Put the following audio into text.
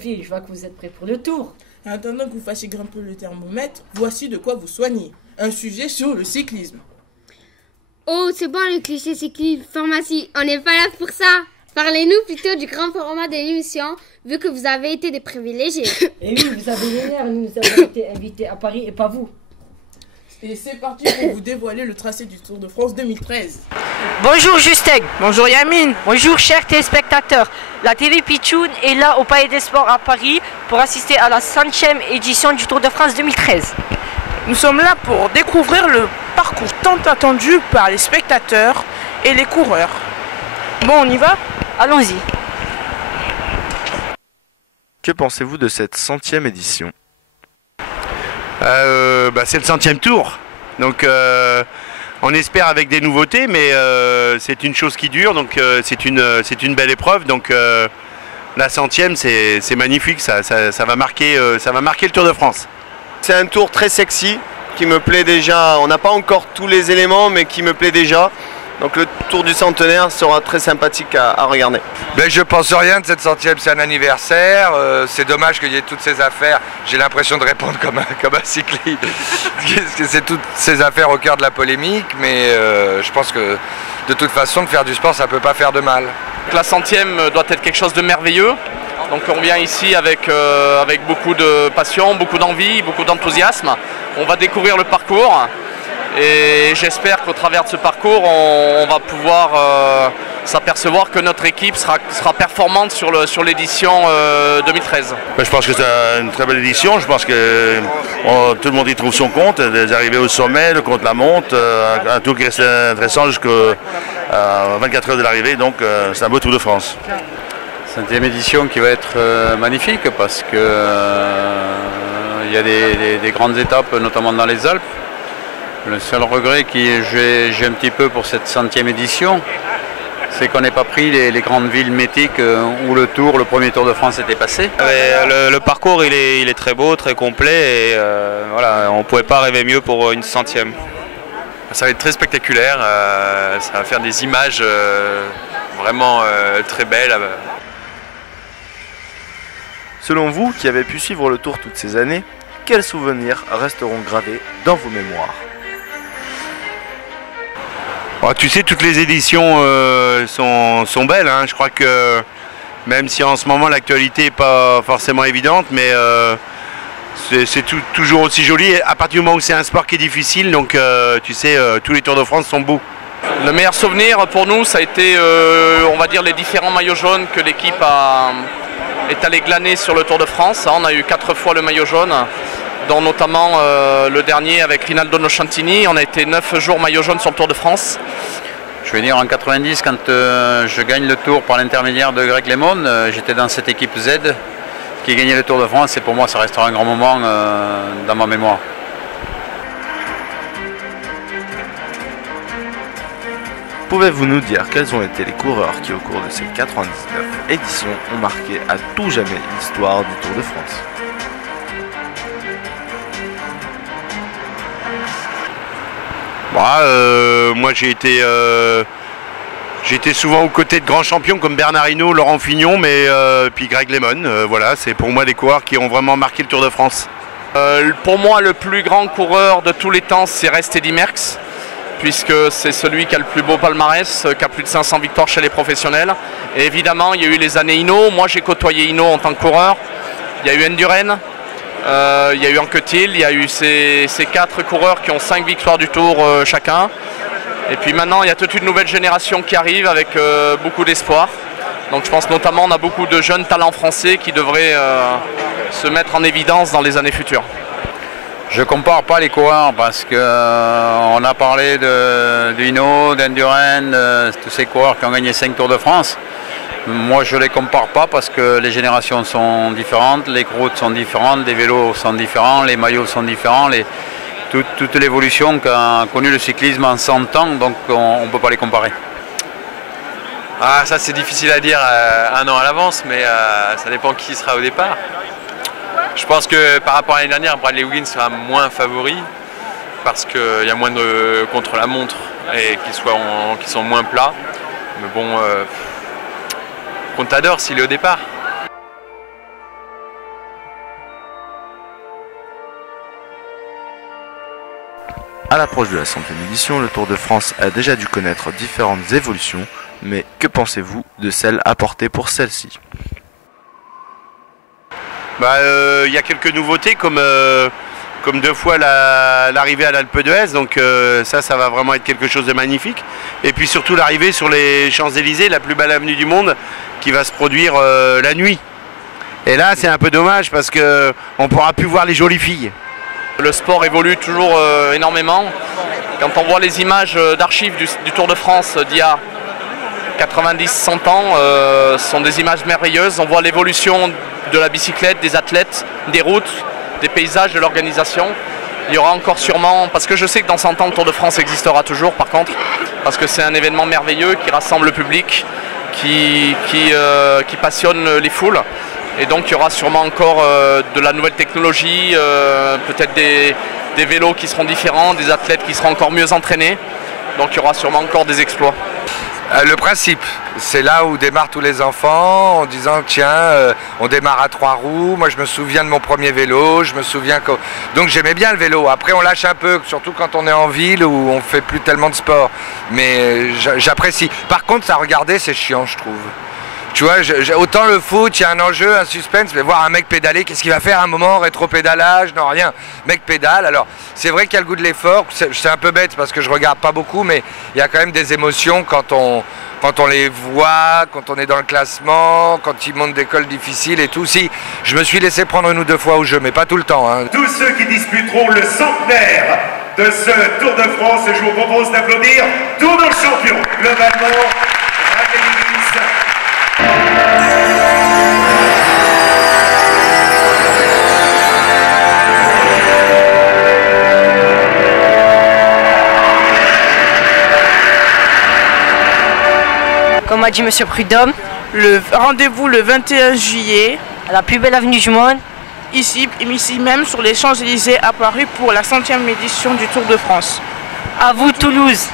filles, je vois que vous êtes prêts pour le tour. En attendant que vous fassiez grimper le thermomètre, voici de quoi vous soignez. Un sujet sur le cyclisme. Oh, c'est bon le cliché cyclisme, pharmacie, on n'est pas là pour ça. Parlez-nous plutôt du grand format de l'émission, vu que vous avez été des privilégiés. Et oui, vous avez l'honneur, nous avons été invités à Paris et pas vous. Et c'est parti pour vous dévoiler le tracé du Tour de France 2013. Bonjour Justeg, bonjour Yamine, bonjour chers téléspectateurs. La TV Pichoun est là au Palais des Sports à Paris pour assister à la 100e édition du Tour de France 2013. Nous sommes là pour découvrir le parcours tant attendu par les spectateurs et les coureurs. Bon, on y va ? Allons-y. Que pensez-vous de cette 100e édition ? C'est le 100e tour, donc on espère avec des nouveautés, mais c'est une chose qui dure, donc c'est une belle épreuve, donc la 100e c'est magnifique, ça va marquer le Tour de France. C'est un tour très sexy qui me plaît déjà, on n'a pas encore tous les éléments mais qui me plaît déjà. Donc le tour du centenaire sera très sympathique à regarder. Je pense rien de cette 100e, c'est un anniversaire. C'est dommage qu'il y ait toutes ces affaires. J'ai l'impression de répondre comme un cycliste. C'est toutes ces affaires au cœur de la polémique, mais je pense que de toute façon, de faire du sport, ça ne peut pas faire de mal. La 100e doit être quelque chose de merveilleux. Donc on vient ici avec beaucoup de passion, beaucoup d'envie, beaucoup d'enthousiasme. On va découvrir le parcours. Et j'espère qu'au travers de ce parcours, on va pouvoir s'apercevoir que notre équipe sera performante sur l'édition 2013. Je pense que c'est une très belle édition, je pense que tout le monde y trouve son compte, des arrivées au sommet, le contre-la-montre, un tour qui reste intéressant jusqu'à 24 heures de l'arrivée, donc c'est un beau Tour de France. 100e édition qui va être magnifique parce que il y a des grandes étapes, notamment dans les Alpes. Le seul regret que j'ai un petit peu pour cette 100e édition, c'est qu'on n'ait pas pris les grandes villes mythiques où le premier Tour de France était passé. Le parcours il est très beau, très complet et voilà, on ne pouvait pas rêver mieux pour une 100e. Ça va être très spectaculaire, ça va faire des images vraiment très belles. Selon vous, qui avez pu suivre le Tour toutes ces années, quels souvenirs resteront gravés dans vos mémoires ? Tu sais, toutes les éditions sont belles, hein. Je crois que même si en ce moment l'actualité n'est pas forcément évidente, mais c'est toujours aussi joli à partir du moment où c'est un sport qui est difficile, donc tu sais, tous les Tours de France sont beaux. Le meilleur souvenir pour nous, ça a été, on va dire, les différents maillots jaunes que l'équipe est allée glaner sur le Tour de France. On a eu 4 fois le maillot jaune, dont notamment le dernier avec Rinaldo Nocentini. On a été 9 jours maillot jaune sur le Tour de France. Je veux dire, en 90, quand je gagne le Tour par l'intermédiaire de Greg LeMond, j'étais dans cette équipe Z qui gagnait le Tour de France et pour moi ça restera un grand moment dans ma mémoire. Pouvez-vous nous dire quels ont été les coureurs qui au cours de ces 99 éditions ont marqué à tout jamais l'histoire du Tour de France ? Moi j'ai été souvent aux côtés de grands champions comme Bernard Hinault, Laurent Fignon, mais puis Greg LeMond. Voilà, c'est pour moi des coureurs qui ont vraiment marqué le Tour de France. Pour moi, le plus grand coureur de tous les temps, c'est Rest Eddy Merckx, puisque c'est celui qui a le plus beau palmarès, qui a plus de 500 victoires chez les professionnels. Et évidemment, il y a eu les années Hinault. Moi, j'ai côtoyé Hinault en tant que coureur. Il y a eu Endurance. Il y a eu Anquetil, il y a eu ces 4 coureurs qui ont 5 victoires du Tour chacun. Et puis maintenant, il y a toute une nouvelle génération qui arrive avec beaucoup d'espoir. Donc je pense notamment on a beaucoup de jeunes talents français qui devraient se mettre en évidence dans les années futures. Je ne compare pas les coureurs parce qu'on a parlé de Hinault, d'Endurance, tous ces coureurs qui ont gagné 5 Tours de France. Moi je ne les compare pas parce que les générations sont différentes, les routes sont différentes, les vélos sont différents, les maillots sont différents, toute l'évolution qu'a connu le cyclisme en 100 ans, donc on ne peut pas les comparer. Ah, ça c'est difficile à dire un an à l'avance, mais ça dépend qui sera au départ. Je pense que par rapport à l'année dernière, Bradley Wiggins sera moins favori parce qu'il y a moins de contre-la-montre et qu'ils sont moins plats. Mais bon, Contador s'il est au départ. À l'approche de la 100e édition, le Tour de France a déjà dû connaître différentes évolutions, mais que pensez-vous de celles apportées pour celle-ci? Il y a quelques nouveautés comme 2 fois l'arrivée à l'Alpe d'Huez, donc ça va vraiment être quelque chose de magnifique. Et puis surtout l'arrivée sur les Champs-Élysées, la plus belle avenue du monde, qui va se produire la nuit. Et là c'est un peu dommage parce qu'on ne pourra plus voir les jolies filles. Le sport évolue toujours énormément. Quand on voit les images d'archives du Tour de France d'il y a 90-100 ans, sont des images merveilleuses. On voit l'évolution de la bicyclette, des athlètes, des routes, des paysages, de l'organisation. Il y aura encore sûrement, parce que je sais que dans 100 ans le Tour de France existera toujours par contre, parce que c'est un événement merveilleux qui rassemble le public, qui passionne les foules. Et donc il y aura sûrement encore de la nouvelle technologie, peut-être des vélos qui seront différents, des athlètes qui seront encore mieux entraînés. Donc il y aura sûrement encore des exploits. Le principe, c'est là où démarrent tous les enfants en disant tiens, on démarre à 3 roues. Moi je me souviens de mon premier vélo, je me souviens que... Donc j'aimais bien le vélo. Après on lâche un peu, surtout quand on est en ville où on fait plus tellement de sport. Mais j'apprécie. Par contre, ça regarder, c'est chiant, je trouve. Tu vois, autant le foot, il y a un enjeu, un suspense, mais voir un mec pédaler, qu'est-ce qu'il va faire à un moment, rétro-pédalage, non rien. Mec pédale, alors c'est vrai qu'il y a le goût de l'effort, c'est un peu bête parce que je regarde pas beaucoup, mais il y a quand même des émotions quand on les voit, quand on est dans le classement, quand ils montent des cols difficiles et tout. Si, je me suis laissé prendre 1 ou 2 fois au jeu, mais pas tout le temps. Hein. Tous ceux qui disputeront le centenaire de ce Tour de France, je vous propose d'applaudir tous nos champions, globalement, Comme a dit Monsieur Prudhomme, Le rendez-vous le 21 juillet, à la plus belle avenue du monde, ici même sur les Champs-Élysées à Paris pour la 100e édition du Tour de France. à vous Toulouse.